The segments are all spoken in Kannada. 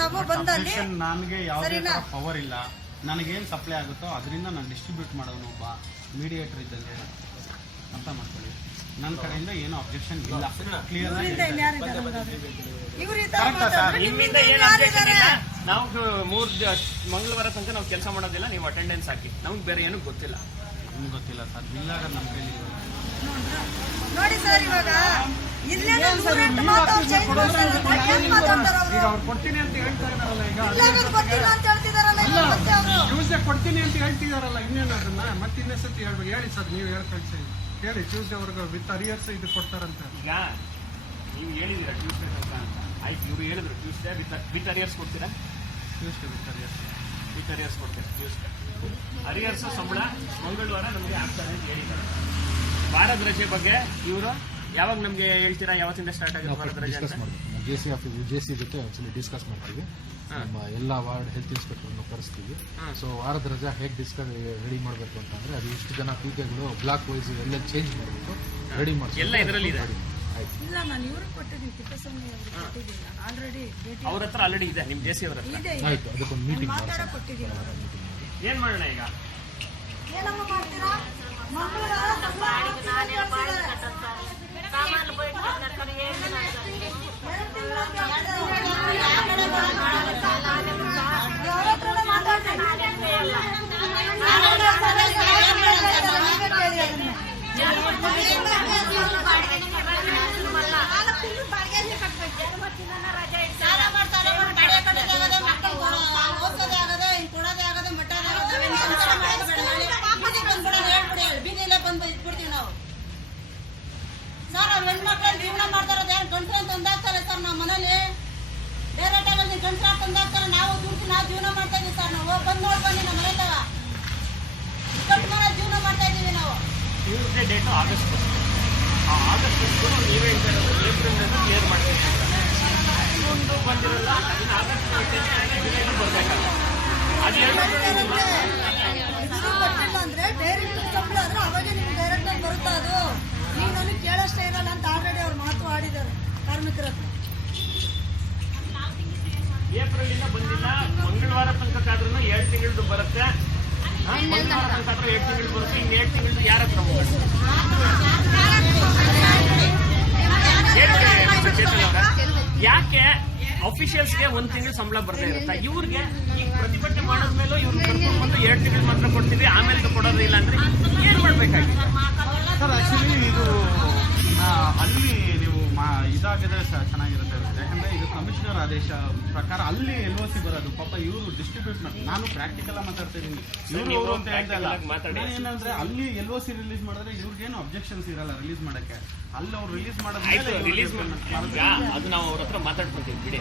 ನಾವು ಬಂದಲ್ಲಿ ನನಗೆ ಯಾವುದೇ ಪವರ್ ಇಲ್ಲ. ನನಗೇನು ಸಪ್ಲೈ ಆಗುತ್ತೋ ಅದರಿಂದ ನಾನು ಡಿಸ್ಟ್ರಿಬ್ಯೂಟ್ ಮಾಡೋನು ಒಬ್ಬ ಮೀಡಿಯೇಟರ್ ಇದ್ದಂಗೆ ಅರ್ಥ ಮಾಡ್ಕೊಳ್ಳಿ. ನನ್ನ ಕಡೆಯಿಂದ ಏನು ಅಬ್ಜೆಕ್ಷನ್ ಇಲ್ಲ. ಕ್ಲಿಯರ್ ನಾವು 3 ಮಂಗಳವಾರ ತನಕ ನಾವು ಕೆಲಸ ಮಾಡೋದಿಲ್ಲ. ನೀವು ಅಟೆಂಡೆನ್ಸ್ ಹಾಕಿ. ನಮ್ಗೆ ಬೇರೆ ಏನು ಗೊತ್ತಿಲ್ಲ. ನಮ್ಗೆ ಗೊತ್ತಿಲ್ಲ ಸರ್. ಬಿಲ್ಲಾಗ ನಮ್ಮ ಕೈಲಿ ನೋಡಿ ಸರ್, ಇವಾಗ ಇಲ್ಲೇ ಕೊಡ್ತೀನಿ ಅಂತ ಹೇಳ್ತಾ ಇದಾರಲ್ಲ, ಈಗ ಕೊಡ್ತೀನಿ ಅಂತ ಹೇಳ್ತಿದಾರಲ್ಲ, ಇನ್ನೇನು ಅದನ್ನ ಮತ್ತೆ ಇನ್ನೊಂದ್ಸತಿ ಹೇಳ್ಬೇಕು. ಹೇಳಿ ಸರ್, ನೀವು ಹೇಳ್ಕಳ್ಸಿ ಹೇಳಿ. ಟ್ಯೂಸ್ಡೇ ಅವ್ರಿಗೆ ವಿತ್ ಅರಿಯರ್ಸ್ ಇದು ಕೊಡ್ತಾರಂತ. ಈಗ ನೀವು ಹೇಳಿದಿರ ಟ್ಯೂಸ್ಡೇ ತನಕ ಅಂತ. ಆಯ್ತು, ಇವ್ರು ಹೇಳಿದ್ರು ಟ್ಯೂಸ್ಡೇ ವಿತ್ ಅರಿಯರ್ಸ್ ಕೊಡ್ತೀರಾ? ಟ್ಯೂಸ್ಡೇ ವಿತ್ ಅರಿಯರ್ಸ್ ಕೊಡ್ತೀರಾ? ಟ್ಯೂಸ್ಡೇ ಅರಿಯರ್ಸ್ ಸಂಬಳ ಮಂಗಳವಾರ ನಮಗೆ ಆಗ್ತಾರೆ ಅಂತ ಹೇಳಿದ್ದಾರೆ. ವಾರದ ರಜೆ ಬಗ್ಗೆ ಇವರು ಯಾವಾಗ ನಮ್ಗೆ ಹೇಳ್ತೀರಾ? ಯಾವತ್ತಿಂದ ಸ್ಟಾರ್ಟ್ ಆಗುತ್ತೆ ವಾರದ ರಜೆ ಅಂತ? ಜೆಸಿ ಜೊತೆ ಒಂದ್ಸಲ ಡಿಸ್ಕಸ್ ಮಾಡ್ತೀವಿ. ನಮ್ಮ ಎಲ್ಲ ವಾರ್ಡ್ ಹೆಲ್ತ್ ಇನ್ಸ್ಪೆಕ್ಟರ್ನ ಕರೆಸ್ತೀವಿ. ಸೊ ವಾರದ ರಜಾ ಹೇಗೆ ರೆಡಿ ಮಾಡಬೇಕು ಅಂತಂದ್ರೆ ಅದು ಇಷ್ಟು ಜನ ಪೀಕೆಗಳು ಬ್ಲಾಕ್ ವೈಸ್ ಎಲ್ಲ ಚೇಂಜ್ ಮಾಡಬೇಕು, ರೆಡಿ ಮಾಡಿ ಎಲ್ಲ ಇದರಲ್ಲಿ ಇದೆ. ಇಲ್ಲ, ನಾನು ಇವ್ರಿಗೆ ಕೊಟ್ಟಿದ್ದೀನಿ, ತಿಪ್ಪಸ್ವಾಮಿ ಅವ್ರಿಗೆ ಕೊಟ್ಟಿದ್ದೀನಿ. ಆಲ್ರೆಡಿ ಅವ್ರ ಹತ್ರ ಆಲ್ರೆಡಿ ಇದೆ, ನಿಮ್ ಜೆಸಿ ಅವ್ರ ಹತ್ರ. ಆಯ್ತು, ಅದಕ್ಕೊಂದು ಮೀಟಿಂಗ್ ಕೊಟ್ಟಿದ್ದೀನಿ. ಏನ್ ಮಾಡೋಣ ಈಗ? ಏನಮ್ಮ ಮಾಡ್ತೀರಾ? ಸರ್, ಅವ್ರ ಹೆಣ್ಮಕ್ಳು ಜೀವನ ಮಾಡ್ತಾರದು ಯಾರು ಗಂಟು ಅಂತ ತಂದಾಗ್ತಾರೆ ಸರ್. ನಾವು ಮನೇಲಿ ಡೈರೆಕ್ಟ್ ಆಗಿ ಗಂಟು ತಂದಾಗ್ತಾರೆ. ನಾವು ದುಡ್ಡು ನಾವು ಜೀವನ ಮಾಡ್ತಾ ಇದೀವಿ ಸರ್. ನಾವು ಬಂದು ನೋಡ್ಬನ್ನಿ ನಮ್ಮ ಮನೆ ತಗ ಗಂಟು ಮನೆ ಜೀವನ ಮಾಡ್ತಾ ಇದೀವಿ ನಾವು. Tuesday date August. ಆಗಸ್ಟ್ ನೀವೇ ಹೇಳ್ತಾ ಇರೋದು ಏಪ್ರಿಲ್ ಕ್ಲಿಯರ್ ಮಾಡ್ತೀವಿ ಅಂತ. ಇನ್ನೊಂದು ಬಂದಿರಲ್ಲ, ಆಗಸ್ಟ್ ಬರಬೇಕಲ್ಲ. ಅದು ಕೊಟ್ಟಿಲ್ಲ ಅಂದ್ರೆ ಡೈರೆಕ್ಟ್ ಸಂಬಳ ಆದ್ರೆ ಅವಾಗೆ ನಿಮ್ಗೆ ಡೈರೆಕ್ಟ್ ಆಗಿ ಬರುತ್ತಾ? ಅದು ನೀವು ನನಗೆ ಕೇಳಷ್ಟೇ ಇರಲ್ಲ ಅಂತ ಆಲ್ರೆಡಿ ಅವ್ರು ಮಾತು ಆಡಿದ್ದಾರೆ ಕಾರ್ಮಿಕರ ಹತ್ರ. ಏಪ್ರಿಲ್ ಇಂದ ಬಂದಿಲ್ಲ. ಮಂಗಳವಾರ ತನಕ ಆದ್ರೂ 7 ತಿಂಗಳದ್ದು ಬರುತ್ತೆ. ಮಂಗಳವಾರ ತನಕ ಆದ್ರೂ 7 ತಿಂಗಳು ಬರುತ್ತೆ. ಇನ್ನು 7 ತಿಂಗಳದ್ದು ಯಾರ ಹತ್ರ ಹೋಗುತ್ತೆ? ಯಾಕೆ ಅಫಿಷಿಯಲ್ಸ್ಗೆ 1 ತಿಂಗಳು ಸಂಬಳ ಬರ್ತಾ ಇರುತ್ತೆ, ಇವ್ರಿಗೆ ಈಗ ಪ್ರತಿಭಟನೆ ಮಾಡಿದ್ಮೇಲೂ ಇವ್ರು ಕರ್ಕೊಂಡು ಬಂದು 2 ತಿಂಗಳು ಮಾತ್ರ ಕೊಡ್ತೀವಿ, ಆಮೇಲೆ ಕೊಡೋದು ಇಲ್ಲ ಅಂದ್ರೆ ಏನ್ ಮಾಡ್ಬೇಕಾಗಿದೆ ಸರ್? ಆಕ್ಚುಲಿ ಇದು ಅಲ್ಲಿ ನೀವು ಇದಾಗಿದ್ರೆ ಚೆನ್ನಾಗಿರುತ್ತೆ. ಯಾಕಂದ್ರೆ ಇದು ಕಮಿಷನರ್ ಆದೇಶ ಪ್ರಕಾರ ಅಲ್ಲಿ LOC ಬರೋದು. ಪಾಪ ಇವರು ಡಿಸ್ಟ್ರಿಬ್ಯೂಟ್ ಮಾಡಿ, ನಾನು ಪ್ರಾಕ್ಟಿಕಲ್ ಮಾತಾಡ್ತಾ ಇದ್ದೀನಿ. ಇವರು ಅಂತ ಹೇಳ್ತಾ ಏನಂದ್ರೆ ಅಲ್ಲಿ LOC ರಿಲೀಸ್ ಮಾಡಿದ್ರೆ ಇವ್ರಿಗೇನು ಅಬ್ಜೆಕ್ಷನ್ಸ್ ಇರಲ್ಲ ರಿಲೀಸ್ ಮಾಡಕ್ಕೆ. ಅಲ್ಲಿ ಅವ್ರು ರಿಲೀಸ್ ರಿಲೀಸ್ ಅದು ನಾವು ಅವ್ರ ಹತ್ರ ಮಾತಾಡ್ಕೊಳ್ತೀವಿ ಬಿಡಿ.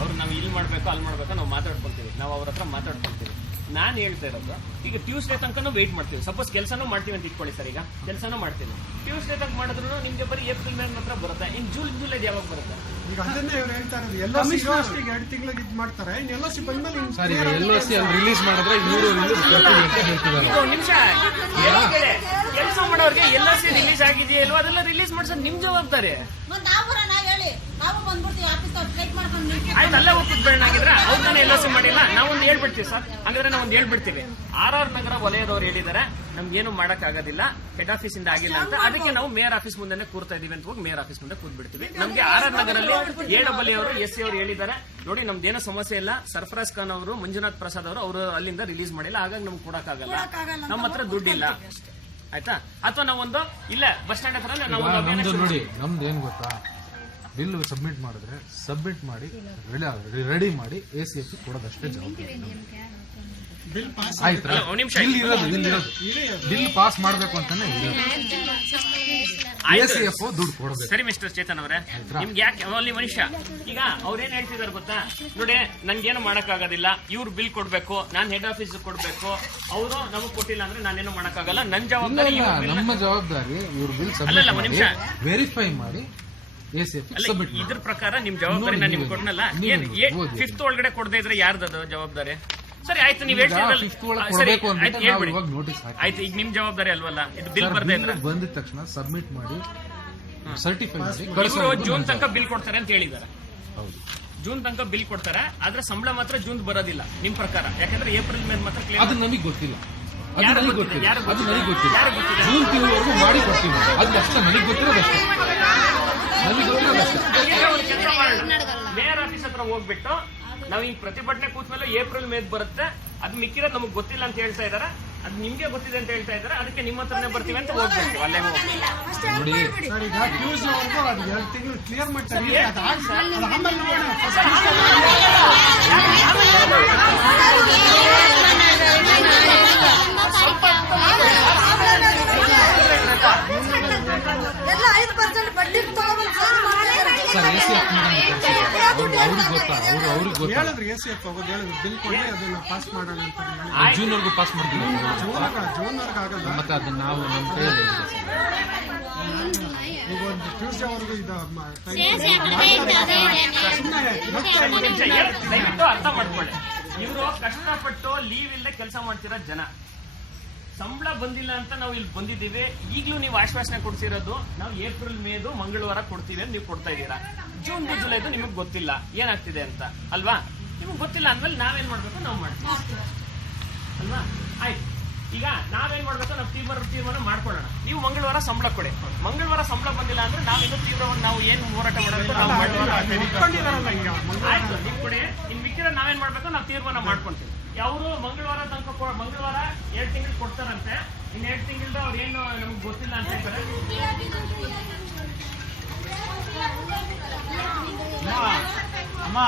ಅವ್ರು ನಾವು ಇಲ್ಲಿ ಮಾಡ್ಬೇಕು ಅಲ್ಲಿ ಮಾಡ್ಬೇಕು ನಾವು ಮಾತಾಡ್ಕೊಳ್ತೀವಿ. ನಾವು ಅವ್ರ ಹತ್ರ ಮಾತಾಡ್ಕೊಳ್ತೀವಿ. ನಾನು ಹೇಳ್ತಾ ಇರೋದು ಈಗ ಟ್ಯೂಸ್ಡೇ ತನಕ ವೇಟ್ ಮಾಡ್ತೀವಿ. ಸಪೋಸ್ ಕೆಲಸನೂ ಮಾಡ್ತೀವಿ ಅಂತ ಇಟ್ಕೊಳ್ಳಿ ಸರ್. ಈಗ ಕೆಲಸನೂ ಮಾಡ್ತೀವಿ, ಟ್ಯೂಸ್ಡೇ ತನಕ ಮಾಡಿದ್ರು ನಿಮ್ಗೆ ಬರೀ ಏಪ್ರಿಲ್ ಮೇಲೆ ಮಾತ್ರ ಬರುತ್ತೆ. ಇನ್ನು ಜುಲೈ ಯಾವಾಗ ಬರುತ್ತೆ? ಈಗ ಅದನ್ನೇ ಇವ್ರು ಹೇಳ್ತಾ ಇರೋದು. LOC 2 ತಿಂಗಳಿಗೆ ಇದು ಮಾಡ್ತಾರೆ. ಇನ್ನು LOC ಬಂದ್ಮೇಲೆ LOC ಅಲ್ಲಿ ರಿಲೀಸ್ ಮಾಡಿದ್ರೆ ಇವರು ನಿಮಿಷ ಕೆಲಸ ಮಾಡೋರಿಗೆ LOC ರಿಲೀಸ್ ಆಗಿದೆಯಾ ಇಲ್ವಾ ಅದೆಲ್ಲ ರಿಲೀಸ್ ಮಾಡ್ಸೋದು ನಿಮ್ ಜವಾಬ್ದಾರಿ. ಆಯ್ತು, ಅಲ್ಲೇ ಹೋಗಿ ಕೂತ್ಬೇಡ ಆಗಿದ್ರ ಅವ್ರನ್ನ LOC ಮಾಡಿಲ್ಲ. ನಾವೊಂದು ಹೇಳ್ಬಿಡ್ತೀವಿ ಸರ್. ಹಂಗಾದ್ರೆ ನಾವೊಂದು ಹೇಳ್ಬಿಡ್ತೀವಿ, RR ನಗರ ವಲಯದವ್ರು ಹೇಳಿದ್ದಾರೆ ನಮ್ಗೇನು ಮಾಡಕ್ ಆಗೋದಿಲ್ಲ, ಹೆಡ್ ಆಫೀಸ್ ಇಂದ ಆಗಿಲ್ಲ ಅಂತ. ಅದಕ್ಕೆ ನಾವು ಮೇಯರ್ ಆಫೀಸ್ ಮುಂದೆ ಕೂರ್ತಾ ಇದೀವಿ ಅಂತ ಹೋಗಿ ಮೇಯರ್ ಆಫೀಸ್ ಮುಂದೆ ಕೂತ್ಬಿಡ್ತೀವಿ. ನಮ್ಗೆ RR ನಗರಲ್ಲಿ AW ಅವರು SC ಅವರು ಹೇಳಿದ್ದಾರೆ ನೋಡಿ ನಮ್ದೇನೋ ಸಮಸ್ಯೆ ಇಲ್ಲ, ಸರ್ಫರಾಜ್ ಖಾನ್ ಅವರು ಮಂಜುನಾಥ್ ಪ್ರಸಾದ್ ಅವರು ಅಲ್ಲಿಂದ ರಿಲೀಸ್ ಮಾಡಿಲ್ಲ, ಹಾಗಾಗಿ ನಮ್ಗೆ ಕೊಡಕ್ಕಾಗಲ್ಲ, ನಮ್ಮ ಹತ್ರ ದುಡ್ಡಿಲ್ಲ. ಆಯ್ತಾ? ಅಥವಾ ನಾವೊಂದು ಇಲ್ಲ ಬಸ್ ಸ್ಟ್ಯಾಂಡ್ ಹತ್ರ ನೋಡಿ ನಮ್ದು ಏನ್ ಗೊತ್ತಾ, ಬಿಲ್ ಸಬ್ಮಿಟ್ ಮಾಡಿದ್ರೆ ಸಬ್ಮಿಟ್ ಮಾಡಿ ರೆಡಿ ಮಾಡಿ ACF ಕೊಡೋದಷ್ಟೇ ಜವಾಬ್ದಾರಿ. ಆಯ್ತಾ? ಬಿಲ್ ಪಾಸ್ ಮಾಡ್ಬೇಕು ಅಂತಾನೆ ACF ದುಡ್ಡು ಕೊಡಬೇಕು. ಸರಿ ಮಿಸ್ಟರ್ ಚೇತನ್ ಅವರೇ, ನಿಮ್ಗೆ ಯಾಕೆ ಅಲ್ಲಿ ಮನುಷ್ಯ ಈಗ ಅವ್ರೇನ್ ಹೇಳ್ತಿದಾರೆ ಗೊತ್ತಾ? ನೋಡಿ ನನ್ಗೇನು ಮಾಡಕ್ಕಾಗೋದಿಲ್ಲ, ಇವ್ರು ಬಿಲ್ ಕೊಡ್ಬೇಕು, ನಾನ್ ಹೆಡ್ ಆಫೀಸ್ ಕೊಡ್ಬೇಕು, ಅವರು ನಮಗ್ ಕೊಟ್ಟಿಲ್ಲ ಅಂದ್ರೆ ನಾನೇನು ಮಾಡಕ್ಕಾಗಲ್ಲ, ನನ್ ಜವಾಬ್ದಾರಿ. ನಮ್ಮ ಜವಾಬ್ದಾರಿ ಇವ್ರು ಬಿಲ್ ವೆರಿಫೈ ಮಾಡಿ ಇದ್ರ ಪ್ರಕಾರ ನಿಮ್ ಜವಾಬ್ದಾರಿ ನಾನು ನಿಮ್ಗೆ ಕೊಡ್ನಲ್ಲ. 5th ಒಳಗಡೆ ಕೊಡದೇ ಇದ್ರೆ ಯಾರ್ದದು ಜವಾಬ್ದಾರಿ? ಸರಿ ಆಯ್ತು, ನೀವ್ ಆಯ್ತು, ಈಗ ನಿಮ್ ಜವಾಬ್ದಾರಿ ಅಲ್ವಲ್ಲ ಇದು ಬಿಲ್ ಬರ್ದೇ ಇದ್ರೆ ಬಂದಿದ ತಕ್ಷಣ ಸಬ್ಮಿಟ್ ಮಾಡಿ ಸರ್ಟಿಫೈ ಮಾಡಿ ಜೂನ್ ತನಕ ಬಿಲ್ ಕೊಡ್ತಾರೆ ಅಂತ ಹೇಳಿದ್ದಾರೆ. ಜೂನ್ ತನಕ ಬಿಲ್ ಕೊಡ್ತಾರೆ, ಆದ್ರೆ ಸಂಬಳ ಮಾತ್ರ ಜೂನ್ ಬರೋದಿಲ್ಲ ನಿಮ್ ಪ್ರಕಾರ. ಯಾಕಂದ್ರೆ ಏಪ್ರಿಲ್ ಮೇಲೆ ಮಾತ್ರ ಕ್ಲೇಮ್. ಅದು ನಮಗೆ ಗೊತ್ತಿಲ್ಲ, ಅದು ಯಾರು ನನಗೆ ಗೊತ್ತಿದೆ? ಗೊತ್ತಿಲ್ಲ, ಯಾರು ಅದು ಗೊತ್ತಿದೆ? ನನಗೆ ಗೊತ್ತಿಲ್ಲ. ಯಾರು ಗೊತ್ತಿದೆ? ಜೂನ್ ತಿಂಗಳವರೆಗೂ ಮಾಡಿ ಕೊಡ್ತೀವಿ, ಅದು ಅಷ್ಟೇ ನನಗೆ ಗೊತ್ತಿರೋದಷ್ಟೇ, ನನಗೆ ಗೊತ್ತಿರೋದಷ್ಟೇ. ಕೆಲಸ ಮಾಡೋಣ, ಮೇಯರ್ ಆಫೀಸ್ ಹತ್ರ ಹೋಗ್ಬಿಟ್ಟು ನಾವು ಈ ಪ್ರತಿಭಟನೆ ಕೂತ್ಮೇಲೆ ಏಪ್ರಿಲ್ ಮೇದ್ ಬರುತ್ತೆ, ಅದು ಮಿಕ್ಕಿರೋದು ನಮಗೆ ಗೊತ್ತಿಲ್ಲ ಅಂತ ಹೇಳ್ತಾ ಇದಾರೆ, ಅದು ನಿಮ್ಗೆ ಗೊತ್ತಿದೆ ಅಂತ ಹೇಳ್ತಾ ಇದಾರೆ, ಅದಕ್ಕೆ ನಿಮ್ಮ ಹತ್ರನೇ ಬರ್ತೀವಿ ಅಂತ ಹೋಗ್ಬೇಕು. ಅಲ್ಲೇ ಹೋಗ್ಬೇಕು ನೋಡಿ, ಸರ್ ಈಗ ಟ್ಯೂಸ್ಡೇವರೆಗೂ ಅದು 2 ತಿಂಗಳು ಕ್ಲಿಯರ್ ಮಾಡ್ತಾರೆ. ಅದು ಆಮೇಲೆ ನೋಡೋಣ. ಎಲ್ಲ 5% ಬಡ್ಡಿ ತಗೊಂಡು ಸರ್ ACF ಅವ್ರಿಗೆ ಗೊತ್ತಾ, ಅವ್ರಿಗೆ ಗೊತ್ತಾ, ಹೇಳಿದ್ರು ACF ಹೋಗೋದು ಹೇಳಿದ್ರು, ಬಿಲ್ ಕೊಡಿ ಅದನ್ನ ಪಾಸ್ ಮಾಡೋಣ ಅಂತ ಹೇಳಿ. ಜೂನ್ವರೆಗೂ ಪಾಸ್ ಮಾಡ್ತೀವಿ. ಜೂನ್ವರೆಗೆ ಆಗಲ್ಲ. ಮತ್ತೆ ಅದನ್ನ ನಾವು ನಮ್ಮ ಕೈಯಲ್ಲಿ ಈಗ ಒಂದು ಟ್ಯೂಸ್ಡೇವರೆಗೂ ಇದು ದಯವಿಟ್ಟು ಅರ್ಥ ಮಾಡ್ಕೊಳ್ಳಿ. ಇವರು ಕಷ್ಟಪಟ್ಟು ಲೀವ್ ಇಲ್ಲದೆ ಕೆಲಸ ಮಾಡ್ತಿರೋ ಜನ, ಸಂಬಳ ಬಂದಿಲ್ಲ ಅಂತ ನಾವು ಇಲ್ಲಿ ಬಂದಿದ್ದೀವಿ. ಈಗಲೂ ನೀವು ಆಶ್ವಾಸನೆ ಕೊಡ್ತಿರೋದು ನಾವು ಏಪ್ರಿಲ್ ಮೇದು ಮಂಗಳವಾರ ಕೊಡ್ತೀವಿ ಅಂತ ನೀವು ಕೊಡ್ತಾ ಇದ್ದೀರಾ. ಜೂನ್ ಜುಲೈದು ನಿಮಗೆ ಗೊತ್ತಿಲ್ಲ ಏನಾಗ್ತಿದೆ ಅಂತ ಅಲ್ವಾ? ನಿಮಗೆ ಗೊತ್ತಿಲ್ಲ ಅಂದ್ಮೇಲೆ ನಾವೇನ್ ಮಾಡ್ಬೇಕು, ನಾವು ಮಾಡ್ತೀವಿ ಅಲ್ವಾ? ಆಯ್ತು, ಈಗ ನಾವೇನ್ ಮಾಡ್ಬೇಕು, ನಾವು ತೀರ್ಮಾನ ಮಾಡ್ಕೊಳ್ಳೋಣ. ನೀವು ಮಂಗಳವಾರ ಸಂಬಳ ಕೊಡಿ. ಮಂಗಳವಾರ ಸಂಬಳ ಬಂದಿಲ್ಲ ಅಂದ್ರೆ ನಾವಿನ್ನು ತೀವ್ರವಾಗಿ ನಾವು ಏನ್ ಹೋರಾಟ ಮಾಡಬೇಕು ನಾವು ಆಯ್ತು, ನಿಮ್ ಕೊಡಿ. ಇನ್ ಮಿಕ್ಕಿರ ನಾವೇನ್ ಮಾಡ್ಬೇಕು, ನಾವು ತೀರ್ಮಾನ ಮಾಡ್ಕೊಂತೀವಿ. ಅವರು ಮಂಗಳವಾರ ತನಕ ಮಂಗಳವಾರ 2 ತಿಂಗಳು ಕೊಡ್ತಾರಂತೆ, ಇನ್ 2 ತಿಂಗಳದ ಅವ್ರು ಏನು ನಮ್ಗೆ ಗೊತ್ತಿಲ್ಲ ಅಂತ ಹೇಳ್ತಾರೆ. ಅಮ್ಮ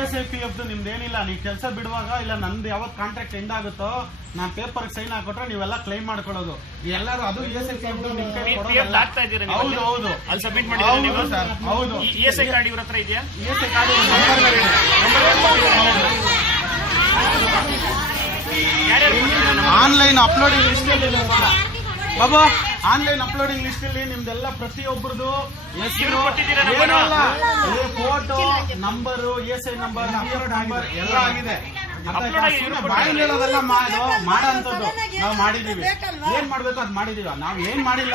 ESIPF ನಿಮ್ದೇನಿಲ್ಲ, ನೀವು ಕೆಲಸ ಬಿಡುವಾಗ ಇಲ್ಲ ನಂದು ಯಾವತ್ತು ಕಾಂಟ್ರಾಕ್ಟ್ ಎಂಡ್ ಆಗುತ್ತೋ ನಾನು ಪೇಪರ್ ಸೈನ್ ಹಾಕೊಟ್ರೆ ನೀವೆಲ್ಲ ಕ್ಲೈಮ್ ಮಾಡ್ಕೊಳ್ಳೋದು ಎಲ್ಲರೂ. ಅದು ESIPF ನಿಮ್ ಕೈ ಕೊಡೋದಲ್ಲ. ಆಗ್ತಾ ಇದ್ದೀರಾ ನೀವು? ಹೌದು ಹೌದು, ಅಲ್ಲಿ ಸಬ್ಮಿಟ್ ಮಾಡಿದ್ದೀರಾ ನೀವು? ಸರ್ ಹೌದು. ESI ಕಾರ್ಡ್ ಇವ್ರ ಹತ್ರ ಇದೆಯಾ? ESI card online uploading list ಇದೆ ಬಾಬು. ಆನ್ಲೈನ್ ಅಪ್ಲೋಡಿಂಗ್ ಲಿಸ್ಟ್ ಅಲ್ಲಿ ನಿಮ್ದೆಲ್ಲ ಪ್ರತಿಯೊಬ್ಬರದು ಹೆಸರು, ಫೋಟೋ, ನಂಬರು, ESI ನಂಬರ್ ಎಲ್ಲ ಆಗಿದೆ. ಬಾಯಲ್ಲಿ ಹೇಳೋದೆಲ್ಲ ಮಾಡೋಂಥದ್ದು ನಾವು ಮಾಡಿದೀವಿ. ಏನ್ ಮಾಡ್ಬೇಕು ಅದು ಮಾಡಿದೀವ. ನಾವ್ ಏನ್ ಮಾಡಿಲ್ಲ,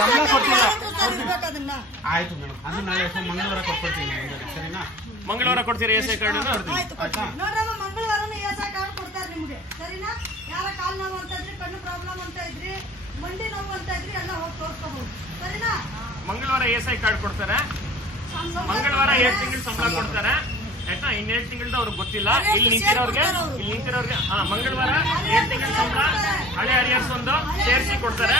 ಸಂಬಳ ಕೊಟ್ಟಿಲ್ಲ. ಆಯ್ತು ಮೇಡಮ್, ಅದು ನಾಳೆ ಮಂಗಳವಾರ ಕೊಟ್ಕೊಡ್ತೀನಿ, ಸರಿನಾ? ಮಂಗಳವಾರ ಕೊಡ್ತೀರಾ ESI ಕಾರ್ಡ್? ನೋಡ್ರಮ್ಮ, ಮಂಗಳವಾರನ ESI ಕಾರ್ಡ್ ಕೊಡ್ತಾರೆ ನಿಮ್ಗೆ, ಸರಿನಾ? ಯಾರ ಕಾಲ್ ನೋವು ಅಂತ ಇದ್ರಿ, ಕಣ್ಣು ಪ್ರಾಬ್ಲಮ್ ಅಂತ ಇದ್ರಿ, ಮಂಡಿ ನೋವು ಅಂತ ಇದ್ರಿ, ಎಲ್ಲ ಹೋಗಿ ತೋರ್ಸ್ಕೋಬಹುದು, ಸರಿನಾ? ಮಂಗಳವಾರ ESI ಕಾರ್ಡ್ ಕೊಡ್ತಾರೆ, ಮಂಗಳವಾರ 2 ತಿಂಗಳು ಸಂಬಳ ಕೊಡ್ತಾರೆ, ಆಯ್ತಾ? ಇನ್ 2 ತಿಂಗಳದ ಅವ್ರಿಗೆ ಗೊತ್ತಿಲ್ಲ. ಇಲ್ಲಿ ನಿಂತಿರೋರ್ಗೆ ಮಂಗಳವಾರ 2 ತಿಂಗಳ ಸಂಬಳ ಹಳೆ ಅರಿಯರ್ಸ್ ಒಂದು ಸೇರಿಸಿ ಕೊಡ್ತಾರೆ.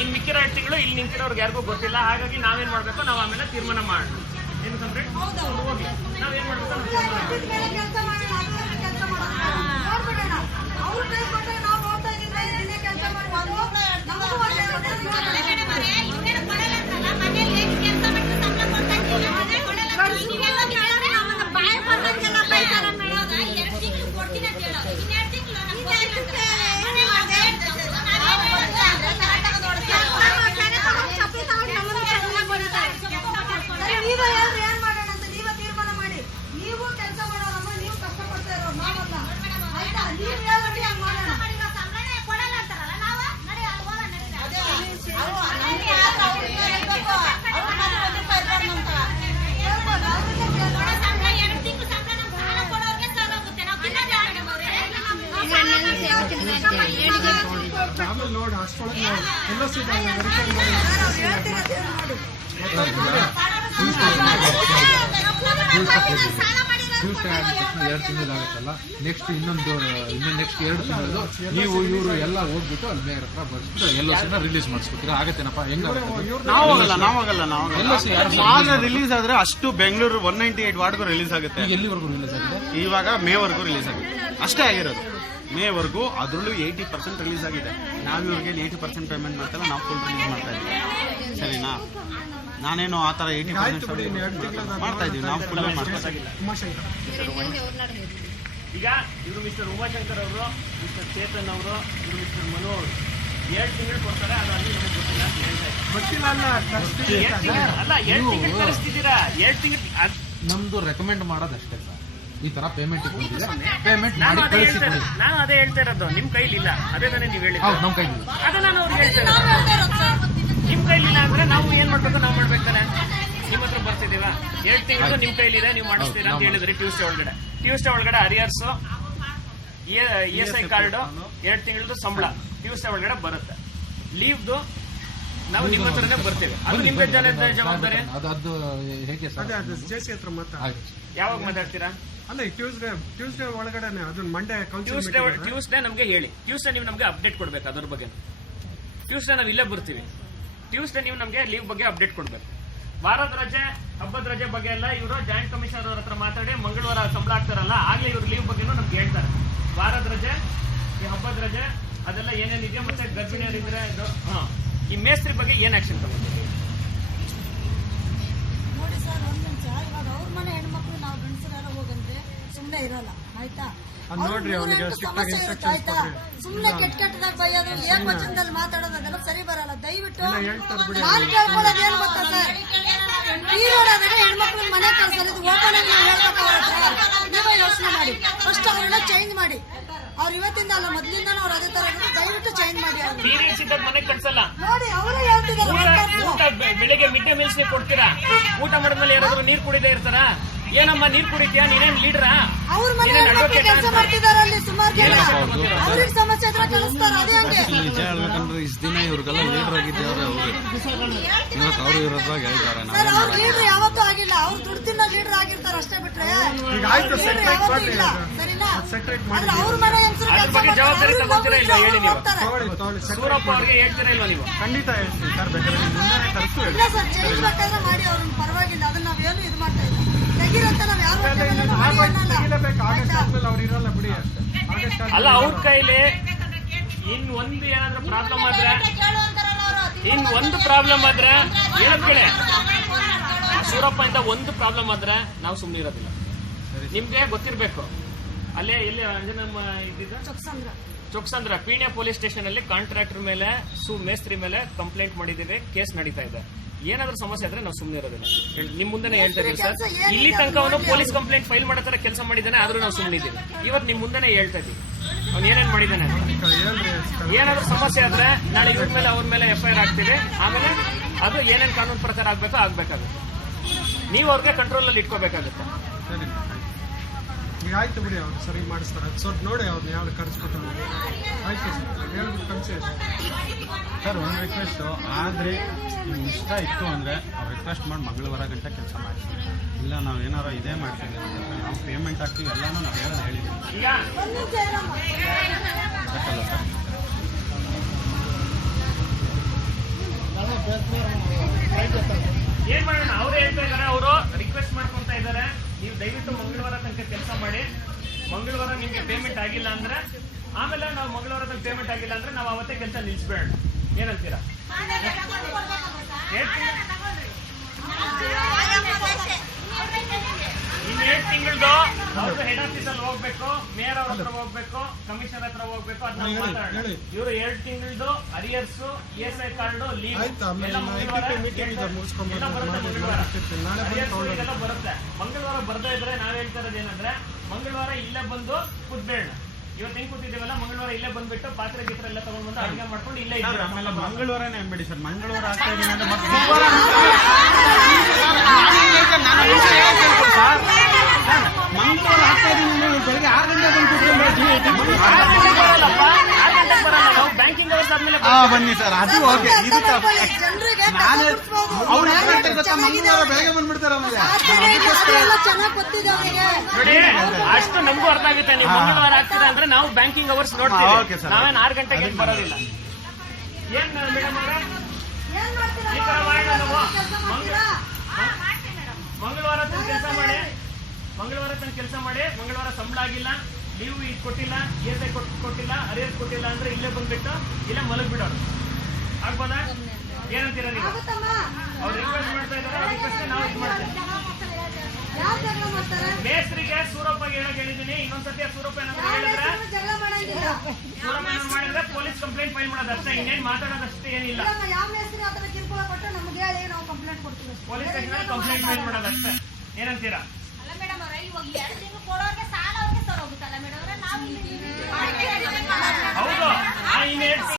ಇನ್ ಮಿಕ್ಕಿರೋ 2 ತಿಂಗಳು ಇಲ್ಲಿ ನಿಂತಿರೋರ್ಗೆ ಯಾರಿಗೂ ಗೊತ್ತಿಲ್ಲ. ಹಾಗಾಗಿ ನಾವೇನ್ ಮಾಡ್ಬೇಕು, ನಾವು ಆಮೇಲೆ ತೀರ್ಮಾನ ಮಾಡೋಣ. ಏನು ಕಂಪ್ಲೀಟ್ ಹೋಗಿ ನಾವೇನ್ ಮಾಡ್ಬೇಕು, ನಾವು ತೀರ್ಮಾನ ಕೆಲಸ ಮಾಡೋಣ, ಕೆಲಸ ಮಾಡೋಣ, ನೋಡ್ಬಿಡೋಣ. ಅವ್ರು ಕೈ ಕೊಟ್ಟರೆ ನಾವು ನೋಡ್ತಾ ಇದ್ದೀವಿ, ಇದನ್ನೇ ಕೆಲಸ ಮಾಡ್ಬೋದು. ನಮಗೂ ನೀವೇ ಹೇಳ್ರಿ ಏನ್ ಮಾಡೋಣ ಅಂತ, ನೀವೇ ತೀರ್ಮಾನ ಮಾಡಿ. ನೀವು ಕೆಲಸ ಮಾಡೋರಮ್ಮ, ನೀವು ಕಷ್ಟಪಡ್ತಾ ಇರೋ ನಾವಲ್ಲ, ಆಯ್ತಾ? ನೀವು ಹೇಳ್ಬಿಟ್ಟು ಹಂಗ್ ಮಾಡೋಣ. ಆಮೇಲೆ ನೋಡಿ ಅಷ್ಟೊಳಗೆ ಎಲ್ಲ ಟ್ಯೂಸ್ಡೇ ಆದ ತಕ್ಷಣ 2 ತಿಂಗಳು ಆಗುತ್ತಲ್ಲ, ನೆಕ್ಸ್ಟ್ ಇನ್ನೊಂದು ನೆಕ್ಸ್ಟ್ 2 ತಿಂಗಳು ನೀವು ಇವರು ಎಲ್ಲ ಹೋಗ್ಬಿಟ್ಟು ಅಲ್ಲಿ ಮೇಯರ್ ಹತ್ರ ಬರ್ಸ್ಬಿಟ್ಟು LOC ರಿಲೀಸ್ ಮಾಡಿಸ್ಬಿಟ್ಟಿರ ಆಗತ್ತೇನಪ್ಪ? ನಾವಾಗಲ್ಲ ರಿಲೀಸ್ ಆದ್ರೆ ಅಷ್ಟು ಬೆಂಗಳೂರು 198 ವಾರ್ಡ್ಗೂ ರಿಲೀಸ್ ಆಗುತ್ತೆ. ಈಗ ಎಲ್ಲಿವರೆಗೂ ರಿಲೀಸ್ ಆಗಿದೆ? ಇವಾಗ ಮೇವರೆಗೂ ರಿಲೀಸ್ ಆಗಿದೆ, ಅಷ್ಟೇ ಆಗಿರೋದು. ಮೇವರೆಗೂ ಅದರಲ್ಲೂ 80% ರಿಲೀಸ್ ಆಗಿದೆ. ನಾವು ಇವ್ರಿಗೆ 80% ಪೇಮೆಂಟ್ ಮಾಡ್ತಲ್ಲ, ನಾವು ಫುಲ್ ರಿಲೀಸ್ ಮಾಡ್ತಾ ಇದ್ದೀವಿ, ಸರಿನಾ? ನಾನೇನು ಆ ಥರ 80% ಮಾಡ್ತಾ ಇದ್ದೀವಿ, ನಾವು ಫುಲ್ ಮಾಡ್ತಾ ಇದ್ದೀವಿ. ಈಗ ಇವರು ಮಿಸ್ಟರ್ ಉಮಾಶಂಕರ್ ಅವರು, ಮಿಸ್ಟರ್ ಚೇತನ್ ಅವರು, ಇವರು ಮಿಸ್ಟರ್ ಮನು ಅವರು 2 ತಿಂಗಳು ಕೊಡ್ತಾರೆ. ಅದು ಅಲ್ಲಿ ನಮಗೆ ಗೊತ್ತಿಲ್ಲ ಅಲ್ಲ, 2 ತಿಂಗಳು ಕಳಿಸ್ತಿದ್ದೀರಾ. 2 ತಿಂಗಳು ನಮ್ದು ರೆಕಮೆಂಡ್ ಮಾಡೋದಷ್ಟೇ ಸರ್. ಈ ತರ ಪೇಮೆಂಟ್ ಪೇಮೆಂಟ್ ಮಾಡಿ ಕಳಿಸಿ ಕೊಡಿ. ನಾನು ಅದೇ ಹೇಳ್ತಾ ಇರೋದು, ನಿಮ್ ಕೈಲಿಲ್ಲ. ಅದೇ ತಾನೇ ನೀವು ಹೇಳಿ. ಹೌದು, ನಮ್ ಕೈಲಿಲ್ಲ. ಅದೇ ನಾನು ಅವ್ರಿಗೆ ಹೇಳ್ತಾ ಇರೋದು. ನಿಮ್ ಕೈಲಿಲ್ಲ ಅಂದ್ರೆ ನಾವು ಏನ್ ಮಾಡ್ಬೇಕು, ನಾವು ಮಾಡ್ಬೇಕಾನೆ. ನಿಮ್ಮ ಹತ್ರ ಬರ್ತಿದೀವ 2 ತಿಂಗಳು ನಿಮ್ ಕೈಲಿದೆ, ನೀವು ಮಾಡಿಸ್ತೀರಾ ಅಂತ ಹೇಳಿದ್ರಿ. ಟ್ಯೂಸ್ಡೇ ಒಳಗಡೆ ಅರಿಯರ್ಸ್ ESI ಕಾರ್ಡ್ 2 ತಿಂಗಳದ್ದು ಸಂಬಳ ಟ್ಯೂಸ್ಡೇ ಒಳಗಡೆ ಬರುತ್ತೆ. ಲೀವ್ದು ನಾವು ನಿಮ್ಮ ಹತ್ರನೇ ಬರ್ತೀವಿ. ಅದು ನಿಮ್ಗೆ ಜವಾಬ್ದಾರಿ. ಅದು ಹೇಗೆ ಸರ್? ಅದೇ ಅದು ಜೆಸಿ ಹತ್ರ ಮಾತಾಡಿ. ಯಾವಾಗ ಮಾತಾಡ್ತೀರಾ? ಅಲ್ಲ ಟ್ಯೂಸ್ಡೇ ಒಳಗಡೆನೆ ಅದನ್ನ ಮಂಡೇ ಟ್ಯೂಸ್ಡೇ ನಮ್ಗೆ ಹೇಳಿ. ಟ್ಯೂಸ್ಡೇ ನೀವು ನಮ್ಗೆ ಅಪ್ಡೇಟ್ ಕೊಡ್ಬೇಕು ಅದ್ರ ಬಗ್ಗೆ. ಟ್ಯೂಸ್ಡೇ ನಾವು ಇಲ್ಲೇ ಬರ್ತೀವಿ. ಟ್ಯೂಸ್ಡೇ ನೀವು ನಮ್ಗೆ ಲೀವ್ ಬಗ್ಗೆ ಅಪ್ಡೇಟ್ ಕೊಡ್ಬೇಕು. ವಾರದ ರಜೆ ಹಬ್ಬದ ರಜೆ ಬಗ್ಗೆ ಎಲ್ಲ ಇವರು ಜಾಯಿಂಟ್ ಕಮಿಷನರ್ ಅವ್ರ ಹತ್ರ ಮಾತಾಡಿ ಮಂಗಳವಾರ ಸಂಬಳ ಆಗ್ತಾರಲ್ಲ ಆಗ್ಲೇ ಇವ್ರು ಲೀವ್ ಬಗ್ಗೆನೂ ನಮ್ಗೆ ಹೇಳ್ತಾರೆ. ವಾರದ ರಜೆ, ಈ ಹಬ್ಬದ ರಜೆ ಅದೆಲ್ಲ ಏನೇನಿದೆ, ಮತ್ತೆ ಗರ್ಭಿಣಿಯರಿದ್ರೆ ಈ ಮೇಸ್ತ್ರಿ ಬಗ್ಗೆ ಏನ್ ಆಕ್ಷನ್ ತಗೊಂಡಿದ್ದೀವಿ? ನೋಡಿ ಸರ್, ಒಂದ್ ನಿಮಿಷ. ಇವಾಗ ಅವ್ರ ಮನೆ ಹೆಣ್ಮಕ್ಳು ನಾವು ಗಂಡಸರೆಲ್ಲ ಹೋಗಂದ್ರೆ ಸುಮ್ಮನೆ ಇರೋಲ್ಲ, ಆಯ್ತಾ? ನೋಡ್ರಿ ಅವನಿಗೆ ಸಮಸ್ಯೆ ಇರುತ್ತೆ, ಆಯ್ತಾ? ಸುಮ್ಮನೆ ಕೆಟ್ಟದಾಗ ಬೈಯೋದು, ಏಕವಚನದಲ್ಲಿ ಮಾತಾಡೋದು ಅದೆಲ್ಲ ಸರಿ ಬರಲ್ಲ. ದಯವಿಟ್ಟು ನಾನು ಕೇಳ್ಕೊಳ್ಳೋದು ಏನ್ ಗೊತ್ತಾ ಸರ್, ಹೀರೋಡಾದಾಗ ಹೆಣ್ಮಕ್ಳು ಮನೆ ಕಳ್ಸಲ್ಲ, ಇದು ಓಪನ್ ಆಗಿ ನೀವೇ ಯೋಚನೆ ಮಾಡಿ. ಫಸ್ಟ್ ಅವ್ರನ್ನ ಚೇಂಜ್ ಮಾಡಿ. ಅವ್ರು ಇವತ್ತಿಂದ ಅಲ್ಲ, ಮೊದ್ಲಿಂದ ಅವ್ರು ಅದೇ ತರ ಇರೋದು. ದಯವಿಟ್ಟು ಚೇಂಜ್ ಮಾಡಿ. ಪೀರಿಯಡ್ಸ್ ಇದ್ದಾಗ ಮನೆಗೆ ಕಳ್ಸಲ್ಲ. ನೋಡಿ ಅವರೇ ಹೇಳ್ತಿದ್ದಾರೆ, ಊಟ ಬೆಳಿಗ್ಗೆ ಮಿಡ್ ಡೇ ಮೀಲ್ಸ್ ಕೊಡ್ತೀರಾ? ಊಟ ಮಾಡಿದ್ಮೇಲೆ ಯಾರಾದ್ರೂ ನೀರ್ ಕುಡಿದೇ ಇರ್ತಾರ? ಏನಮ್ಮ ನೀರ್ ಕುಡಿತೀಯಾ? ನೀನೇನ್ ಲೀಡ್ರಾ? ಅವ್ರ ಮನೆ ಕೆಲಸ ಮಾಡ್ತಿದಾರೆ ಅಲ್ಲಿ ಸುಮಾರು ಜನ. ಅವ್ರಿಗೆ ಸಮಸ್ಯೆ ಇದ್ರೆ ಕಳಿಸ್ತಾರ. ಅದೇ ಹಂಗೆ ನಿಜ ಹೇಳ್ಬೇಕಂದ್ರೆ ಇಷ್ಟ ದಿನ ಇವ್ರಿಗೆಲ್ಲ ಲೀಡರ್ ಆಗಿದ್ದಾರೆ. ಇವತ್ತು ಅವರು ಇರೋದ್ರಾಗ ಹೇಳ್ತಾರೆ. ಸರ್, ಅವ್ರು ಲೀಡರ್ ಯಾವತ್ತೂ ಆಗಿಲ್ಲ. ಅವ್ರು ದುಡ್ಡಿನ ಲೀಡರ್ ಆಗಿರ್ತಾರೆ ಅಷ್ಟೇ ಬಿಟ್ರೆ ಈಗ ಆಯ್ತು, leader ಸೆಟ್ರೇಟ್ ಯಾವತ್ತೂ ಮಾಡಿ. ಇಲ್ಲ. ಸರಿನಾ? ಸೆಟ್ರೇಟ್ ಆದ್ರೆ ಮಾಡಿ. ಅವ್ರ ಮನೆ ಹೆಂಗಸರು ಅದ್ರ ಬಗ್ಗೆ ಜವಾಬ್ದಾರಿ ತಗೋತೀರಾ ಇಲ್ಲ ಹೇಳಿ ನೀವು? ತಗೊಳ್ಳಿ, ಸೂರಪ್ಪ ಅವ್ರಿಗೆ ಹೇಳ್ತೀರಾ ಇಲ್ವಾ ನೀವು? ಖಂಡಿತ ಹೇಳ್ತೀನಿ ಸರ್, ಬೇಕಾದ್ರೆ ನೀವು ಮುಂದೆ ಕರೆಸು ಇಲ್ಲ ಸರ್, ಚೇಂಜ್ ಬೇಕಾದ್ರೆ ಮಾಡಿ. ಅವ್ರನ್ನ ಪರವಾಗಿಲ್ಲ, ಅದನ್ನ ನಾವೇನು ಇದು ಮಾಡ್ತಾ ಇಲ್ಲ. ತೆಗಿರಂತ ನಾವ್ ಯಾರು ತೆಗಿಲೇಬೇಕು. ಆಗಸ್ಟ್ ಆದ್ಮೇಲೆ ಅವ್ರು ಇರಲ್ಲ ಬಿಡಿ. ಆಗಸ್ಟ್ ಅಲ್ಲ, ಅವ್ರ ಕೈಲಿ ಒಂದು ಏನಾದ್ರೂ ಪ್ರಾಬ್ಲಮ್ ಆದ್ರೆ, ಒಂದು ಪ್ರಾಬ್ಲಮ್ ಆದ್ರೆ ಹೇಳಕ್ ಕೇಳಿ. ಸೂರಪ್ಪ ಇಂದ ಒಂದು ಪ್ರಾಬ್ಲಮ್ ಆದ್ರೆ ನಾವು ಸುಮ್ಮನೆ ಇರೋದಿಲ್ಲ. ನಿಮ್ಗೆ ಗೊತ್ತಿರ್ಬೇಕು. ಅಲ್ಲೇ ಎಲ್ಲಿ ಅಂಜನಮ್ಮ ಇದ್ದಿದ್ದ ಚೊಕ್ಸಂದ್ರ ಪೀಣ್ಯ ಪೊಲೀಸ್ ಸ್ಟೇಷನ್ ಅಲ್ಲಿ ಕಾಂಟ್ರಾಕ್ಟರ್ ಮೇಲೆ ಮೇಸ್ತ್ರಿ ಮೇಲೆ ಕಂಪ್ಲೇಂಟ್ ಮಾಡಿದ್ದೀವಿ. ಕೇಸ್ ನಡೀತಾ ಇದೆ. ಏನಾದ್ರೂ ಸಮಸ್ಯೆ ಆದ್ರೆ ನಾವು ಸುಮ್ಮನೆ ಇರೋದಿಲ್ಲ. ನಿಮ್ ಮುಂದೆನೆ ಹೇಳ್ತಾ ಇದೀವಿ ಸರ್. ಇಲ್ಲಿ ತನಕ ಅವನು ಪೊಲೀಸ್ ಕಂಪ್ಲೇಂಟ್ ಫೈಲ್ ಮಾಡೋ ತರ ಕೆಲಸ ಮಾಡಿದ್ದಾನೆ, ಆದ್ರೂ ನಾವು ಸುಮ್ಮನೆ ಇದ್ದೀವಿ. ಇವತ್ತು ನಿಮ್ ಮುಂದೆನೆ ಹೇಳ್ತಾ ಇದೀವಿ ಅವ್ನು ಏನೇನ್ ಮಾಡಿದ್ದಾನೆ. ಏನಾದ್ರೂ ಸಮಸ್ಯೆ ಆದ್ರೆ ನಾಳೆ ಇವ್ರ ಮೇಲೆ ಅವ್ರ ಮೇಲೆ FIR ಆಗ್ತೀವಿ. ಆಮೇಲೆ ಅದು ಏನೇನ್ ಕಾನೂನು ಪ್ರಕಾರ ಆಗ್ಬೇಕೋ ಆಗ್ಬೇಕಾಗುತ್ತೆ. ನೀವು ಅವ್ರಿಗೆ ಕಂಟ್ರೋಲ್ ಅಲ್ಲಿ ಇಟ್ಕೋಬೇಕಾಗುತ್ತೆ. ಈಗ ಆಯ್ತು ಬಿಡಿ, ಅವ್ರು ಸರಿ ಮಾಡಿಸ್ತಾರೆ. ಸ್ವಲ್ಪ ನೋಡಿ ಅವ್ರನ್ನ ಯಾವ್ದು ಕರೆಸ್ಬಿಟ್ಟು ಆಯ್ತು ಸರ್, ಹೇಳ್ಬಿಟ್ಟು ಕನ್ಸೇಷನ್. ಸರ್ ಒಂದು ರಿಕ್ವೆಸ್ಟು, ಆದರೆ ನಿಮ್ಗೆ ಇಷ್ಟ ಇತ್ತು ಅಂದರೆ ಅವ್ರು ರಿಕ್ವೆಸ್ಟ್ ಮಾಡಿ ಮಂಗಳವಾರ ಗಂಟೆ ಕೆಲಸ ಮಾಡ್ತೀವಿ. ಇಲ್ಲ ನಾವು ಏನಾರು ಇದೇ ಮಾಡ್ತೀವಿ ಅಂತಂದರೆ ನಾವು ಪೇಮೆಂಟ್ ಹಾಕ್ತೀವಿ, ಎಲ್ಲನೂ ನಾವು ಹೇಳಿದ್ದೀವಿ. ಈಗ ಗೊತ್ತಲ್ಲ ಸರ್? ಏನ್ ಮಾಡೋಣ? ಅವ್ರು ಹೇಳ್ತಾ ಇದಾರೆ, ಅವರು ರಿಕ್ವೆಸ್ಟ್ ಮಾಡ್ಕೊಂತ ಇದಾರೆ, ನೀವು ದಯವಿಟ್ಟು ಮಂಗಳವಾರ ತನಕ ಕೆಲಸ ಮಾಡಿ. ಮಂಗಳವಾರ ನಿಮ್ಗೆ ಪೇಮೆಂಟ್ ಆಗಿಲ್ಲ ಅಂದ್ರೆ ಆಮೇಲೆ ನಾವು ಮಂಗಳವಾರ ತನಕ ಪೇಮೆಂಟ್ ಆಗಿಲ್ಲ ಅಂದ್ರೆ ನಾವು ಅವತ್ತೇ ಕೆಲಸ ನಿಲ್ಸ್ಬೇಡ. ಏನಂತೀರಾ? ಇನ್ನು 7 ತಿಂಗಳದು ಅವ್ರದ್ದು ಹೆಡ್ ಆಫೀಸ್ ಅಲ್ಲಿ ಹೋಗ್ಬೇಕು, ಮೇಯರ್ ಅವ್ರ ಹತ್ರ ಹೋಗ್ಬೇಕು, ಕಮಿಷನರ್ ಹತ್ರ ಹೋಗ್ಬೇಕು. ಅದನ್ನ ಮಾತಾಡೋಣ. ಇವರು 2 ತಿಂಗಳದು ಅರಿಯರ್ಸ್, ESI ಕಾರ್ಡ್, ಲೀವ್ ಎಲ್ಲ ಬರುತ್ತೆ. ಮಂಗಳವಾರ ಬರ್ದೇ ಇದ್ರೆ ನಾವ್ ಹೇಳ್ತಾ ಇರೋದು ಏನಂದ್ರೆ, ಮಂಗಳವಾರ ಇಲ್ಲೇ ಬಂದು ಕೂತ್ಬೇಡ. ಇವತ್ತು ಹೆಂಗ್ ಕೂತಿದ್ದೀವಲ್ಲ, ಮಂಗಳವಾರ ಇಲ್ಲೇ ಬಂದ್ಬಿಟ್ಟು ಪಾತ್ರೆ ಗೀತ್ರೆ ಎಲ್ಲ ತಗೊಂಡ್ ಬಂದು ಅಡಿಗೆ ಮಾಡ್ಕೊಂಡು ಇಲ್ಲೇ ಇದ್ದೀವಿ. ಆಮೇಲೆ ಮಂಗಳವಾರನೇ ಅನ್ಬೇಡಿ ಸರ್, ಮಂಗಳವಾರ ಆಗ್ತಾ ಇದೀನಿ ಅಂದ್ರೆ ಮತ್ತೆ ಮಂಗಳವಾರ ಆಗ್ತಾ ಇದೀನಿ ಅಂದ್ರೆ ಬೆಳಗ್ಗೆ 6 ಗಂಟೆ ಬಂದು ಬ್ಯಾಂಕಿಂಗ್ ಅವರ್ಸ್ ಆದ್ಮೇಲೆ ಬನ್ನಿ ಸರ್. ಅದು ಓಕೆ. ಇದು ಜನರಿಗೆ ನಾನೇ ಅವ್ರು ಗೊತ್ತಾ, ಮಂಗಳವಾರ ಬೆಳಗ್ಗೆ ಬಂದ್ಬಿಡ್ತಾರೆ. ಆಮೇಲೆ ಚೆನ್ನಾಗಿ ಗೊತ್ತಿದೆ ಅವರಿಗೆ. ನೋಡಿ, ಅಷ್ಟು ನಮಗೂ ಅರ್ಥ ಆಗುತ್ತೆ. ನೀವು ಮಂಗಳವಾರ ಆಗ್ತಿದೆ ಅಂದ್ರೆ ನಾವು ಬ್ಯಾಂಕಿಂಗ್ ಅವರ್ಸ್ ಓಕೆ ನೋಡ್ತೀವಿ. ಸರ್. ನಾವೇನ್ 6 ಗಂಟೆಗೆ ಬರೋದಿಲ್ಲ. ಏನ್ ಮೇಡಮ್ ಅವರೇ, ಏನ್ ಮಾಡ್ತೀರಾ? ಈ ತರ ಮಾಡೋಣ ನಾವು. ಕೆಲಸ ಮಾಡ್ತೀರಾ? ಮಂಗಳವಾರ ತನಕ ಕೆಲಸ ಮಾಡಿ, ಮಂಗಳವಾರ ತನಕ ಕೆಲಸ ಮಾಡಿ. ಮಂಗಳವಾರ ಸಂಬಳ ಆಗಿಲ್ಲ, ಲೀವ್ ಕೊಟ್ಟಿಲ್ಲ, ESI ಕೊಟ್ಟಿಲ್ಲ, ಅರಿಯರ್ಸ್ ಕೊಟ್ಟಿಲ್ಲ ಅಂದ್ರೆ ಇಲ್ಲೇ ಬಂದ್ಬಿಟ್ಟು ಇಲ್ಲೇ ಮಲಗ್ ಬಿಡೋರು. ಆಗ್ಬೋದಾ? ಏನಂತೀರಾ ನೀವು? ಆಗುತ್ತಮ್ಮ? ಅವ್ರು ರಿಕ್ವೆಸ್ಟ್ ಮಾಡ್ತಾ ಇದ್ದಾರೆ, ರಿಕ್ವೆಸ್ಟ್ ನಾವು ಇದು ಮಾಡ್ತೇವೆ. ಯಾರು ಜಗಳ ಮಾಡ್ತಾರೆ? ಮೇಸ್ತ್ರಿಗೆ ಸೂರಪ್ಪಗೆ ಹೇಳಕ್ ಹೇಳಿದೀನಿ. ಇನ್ನೊಂದ್ಸತಿ ಸೂರಪ್ಪ ಏನಾದ್ರು ಹೇಳಿದ್ರೆ, ಜಗಳ ಮಾಡಂಗಿಲ್ಲ. ಸೂರಪ್ಪ ಏನಾದ್ರು ಮಾಡಿದ್ರೆ ಪೊಲೀಸ್ ಕಂಪ್ಲೇಂಟ್ ಫೈಲ್ ಮಾಡೋದು ಅಷ್ಟೇ. ಇನ್ನೇನ್ ಮಾತಾಡೋದಷ್ಟೇ ಏನಿಲ್ಲ. ಯಾವ ಮೇಸ್ತ್ರಿ ಆ ತರ ಕಿರುಕುಳ ಕೊಟ್ಟು ನಮ್ಗೆ ಹೇಳಿ ನಾವು ಕಂಪ್ಲೇಂಟ್ ಕೊಡ್ತೀವಿ. ಪೊಲೀಸ್ ಸ್ಟೇಷನ್ ಕಂಪ್ಲೇಂಟ್ ಫೈಲ್ ಮಾಡೋದು ಅಷ್ಟೇ. ಏನಂತೀರಾ? ಅಲ್ಲ ಮೇಡಮ್ ಅವರೇ, ಇವಾಗ 2 ತಿಂಗಳು ಕೊಡೋರ್ಗೆ ಸಾಲ ಅವ್ರಿಗೆ ಸರ್ ಹೋಗುತ್ತಲ್ಲ ಮೇಡಮ್ ಅವರೇ. ನಾವು ಹೌದು.